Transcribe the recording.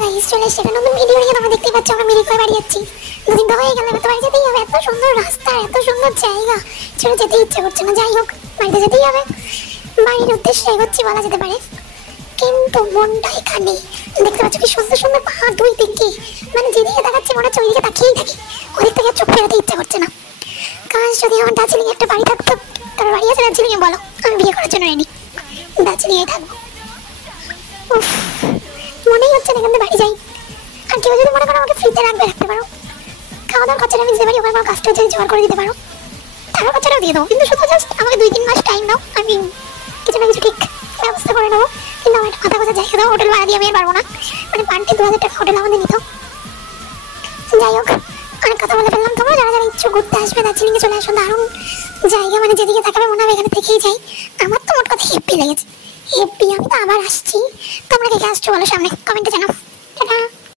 Guys চলে এসেছে একটা নতুন ভিডিও নিয়ে। তোমরা দেখতেই পাচ্ছ আমরা মিরিক হয়ে বাড়ি যাচ্ছি। দুদিন তো হয়ে গেল, এবার তো বাড়ি যেতেই হবে। এত সুন্দর রাস্তা, এত সুন্দর জায়গা, চলে যেতে ইচ্ছে করছে না। যাই হোক, বাড়িতে যেতেই হবে। বাড়ির উদ্দেশ্যে এগোচ্ছি বলা যেতে পারে, কিন্তু মনটা এখানে। দেখতে পাচ্ছ কি সুন্দর সুন্দর পাহাড়, দুই দিকে, মানে যেদিকে দেখাচ্ছে মনে হচ্ছে ওইদিকে তাকিয়েই থাকি। ওদিক থেকে চোখ ফেরাতে ইচ্ছে করছে না। কাজ যদি আমার দার্জিলিং একটা বাড়ি থাকতো, তার বাড়ি আছে দার্জিলিং এ, বলো আমি বিয়ে করার জন্য রেডি, দার্জিলিং এ থাকবো। উফ, মনেই হচ্ছে না এখান থেকে বাড়ি যাই। আর কেউ যদি মনে করো আমাকে ফ্রিতে রাখতে পারো, খাওয়া দাওয়ার খরচাটা আমি দিতে পারি, ওখানে কোনো কাজটা যদি জোগাড় করে দিতে পারো, টাকা খরচাটাও দিয়ে দেবো। কিন্তু শুধু জাস্ট আমাকে 2-3 মাস টাইম দাও, আমি কিছু না কিছু ঠিক ব্যবস্থা করে নেবো। কিন্তু আমার একটা মাথা গোছা জায়গা দাও, হোটেল ভাড়া দিয়ে আমি আর পারবো না। মানে পার ডে 2000 টাকা হোটেল আমাদের নিত। যাই হোক, অনেক কথা বলে ফেললাম। তোমরা যারা যারা ইচ্ছুক ঘুরতে আসবে দার্জিলিংয়ে চলে আসো, দারুণ জায়গা, মানে যেদিকে তাকাবে মনে হবে এখানে থেকেই যাই। আমার তো মোট কথা হেব্বি লেগেছে, হেব্বি। আমি তো আবার আসছি। তোমরা কে কে আসছো বলো সামনে, কমেন্টে জানাও।